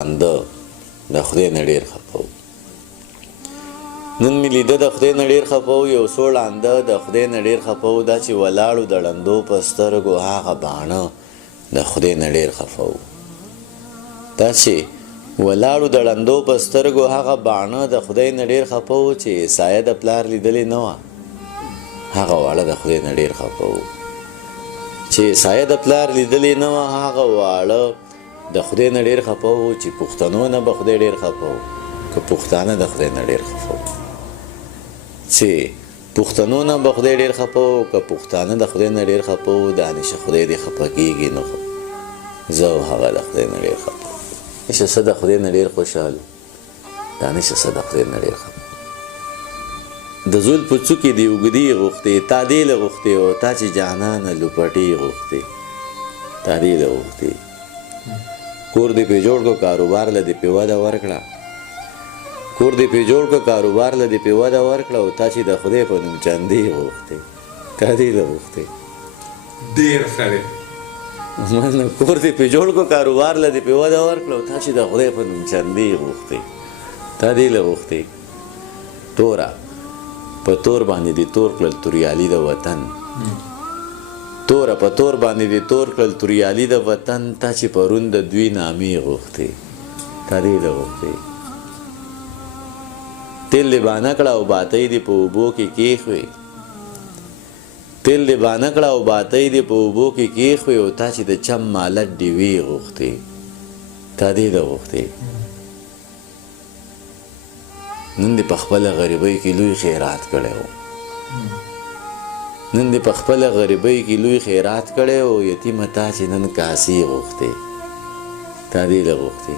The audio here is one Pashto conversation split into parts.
د خدای نه ډېر خفه و. نن مې لیده د خدای نه ډېر خفه و. یو څو ړانده د خدای نه ډېر خفه و. دا چې ولاړو د ړندو په سترګو هغه باڼه د خدای نه ډېر خفه و. دا چې ولاړو د ړندو په سترګو هغه باڼه د خدای نه ډېر خفه و چې سایه د پلار لیدلې نه وه. هغه واړه د خدای نه ډېر خفه و. چې سایه د پلار لیدلې نه وه هغه واړه د خدای نه ډېر خفه و چې پښتنو نه به خدای ډېر خفه و که پښتانه د خدای نه ډېر خفه و. چې پښتنو نه به خدای ډېر خفه و که پښتانه د خدای نه ډېر خفه و. دا همیشه خدای دې خفه کېږي نو زه او هغه د خدای نه ډېر خفه و. همیشه څه د خدای نه ډېر خوشحال دا همیشه څه د خدای نه ډېر خفه. د زول په څوکې دې اوږدې غوښتې تا دې له غوښتې او تا چې جانانه لوپټې غوښتې تا دې له غوښتې. کور دې پې جوړ کړو کاروبار له دې پې وده ورکړه. کور دې پې جوړ کړو کاروبار له دې پې وده ورکړه او تا چې د خدای په نوم چندې غوښتې تا دې له غوښتې. ډېر ښه دی. کور دې پې جوړ کړو کاروبار له دې پې وده ورکړه او تا چې د خدای په نوم چندې غوښتې تا دې له غوښتې. توره په تور باندې دې تور کړل توریالي د وطن. توره په تور باندې دې تور کړل توریالي د وطن. تا چې پرون د دوی نامې غوښتې تا دې له غوښتې. تیل دې بانه کړه او باتۍ دې په اوبو کې کېښوې. تیل دې بانه کړه او باتۍ دې په اوبو کې کېښوې او تا چې د چم مالت ډیوې غوښتې تا دې له غوښتې. نن دې په خپله غریبۍ کې لوی خیرات کړی و. نن دې په خپله غریبۍ کې لوی خیرات کړی و. یتیمه تا چې نن کاسې غوښتې تا دې له غوښتې.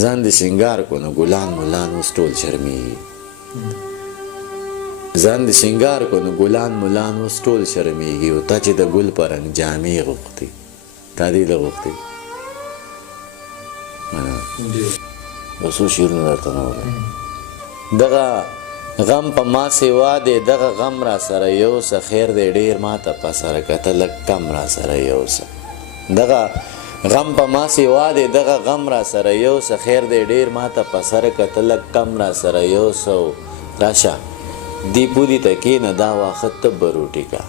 ځان دې سینګار کو نو ګلان ملان اوس ټول شرمېږي. ځان دې سینګار کو نو ګلان ملان اوس ټول شرمېږي او تا چې د ګل په رنګ جامې غوښتې تا دې له غوښتې. یو څو شعرونه درته نه ووایم. دغه غم په ما سوا دی دغه غم را سره یوسه. خیر دی ډېر ما ته په سره کته لږ کم را سره یوسه. دغه غم په ما سوا دی دغه غم را سره یوسه. خیر دی ډېر ما ته په سره کته لږ کم را سره یوسه. راشه دی پولي ته کښېنه دا واښه ته به روټي کا.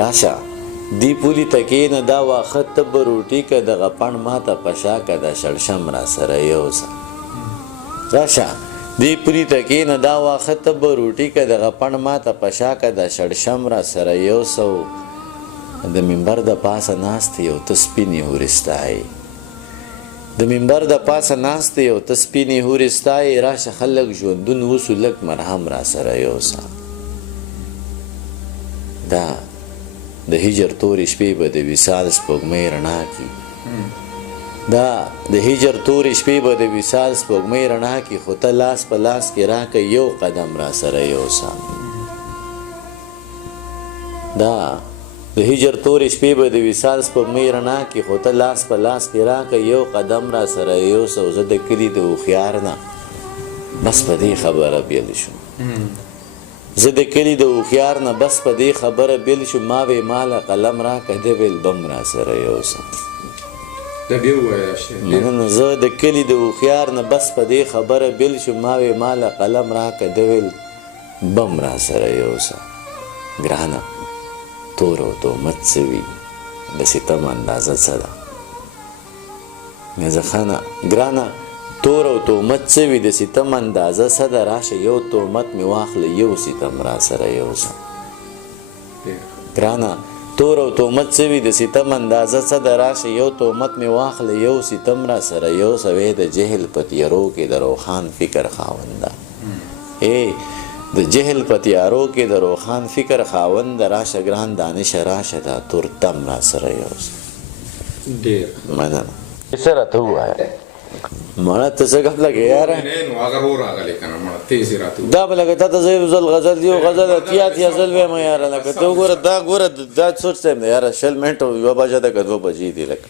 راشه دی پولي ته کښېنه دا واښه ته به روټي که. دغه پڼ ما ته په شا که د شړشم را سره یوسه. راشه دی پولي ته کښېنه دا واښه ته به روټي که. دغه پڼ ما ته په شا که د شړشم را سره یوسه. د منبر د پاسه ناست یو ته سپینې هورې د منبر د پاسه ناست یو ته سپینې هورې ستایې. راشه خلک ژوندون وسو لږ مرهم را سره یوسه. دا د هجر تورې شپې به د وصال سپوږمۍ رڼا کي. دا د هجر تورې شپې به د وصال سپوږمۍ رڼا کي. خو ته لاس په لاس کې راکه یو قدم را سره یوسه. دا د هجر تورې شپې به د وصال سپوږمۍ رڼا کي. خو ته لاس په لاس کې راکه یو قدم را سره یوسه. او زه د کلي د هوښیار نه بس په دې خبره بیل شوم. زه د کلي د هوښیار نه بس په دې خبره بیل شوم. ما وې ماله قلم راکه د ویلبم را سره یوسه. مننه. زه د کلي د هوښیار نه بس په دې خبره بیل شوم. ما وې ماله قلم راکه د ویلبم را سره یوسه. ګرانه تور او تهمت څه وي د ستم اندازه څه ده. میرزا خانه ګرانه تور او تهمت څه وي د ستم اندازه څه ده. راشه یو تهمت مې واخله یو ستم را سره یوسه. ګرانه تور او تهمت څه وي د ستم اندازه څه ده. راشه یو تهمت مې واخله یو ستم را سره یوسه. وی د جهل په تیارو کې د روښان فکر خاونده. د جهل په تیارو کې د روښان فکر خاونده. راشه ګران دانشه راشه دا تورتم را سره یوسه. ډېر مننه. څه راته ووایه مړه ته څه ګپ لګې یاره. دا به لکه تا ته زه یو ځل غزل یو غزل اتیا ځل ویم یاره. لکه ته وګوره دا څوټ ټایم دی یاره. 20 منټه یوه بجه ده که 2 بجې دي. لکه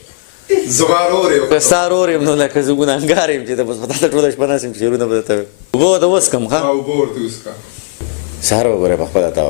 که ستا ورور یم نو لکه زه ګنهګار یم چې ته بس په تا ته ټوله شپه ناست یم شعرونه به درته ویم. اوبه ورته وڅښم ښه. سهار به ګورې په خپله ته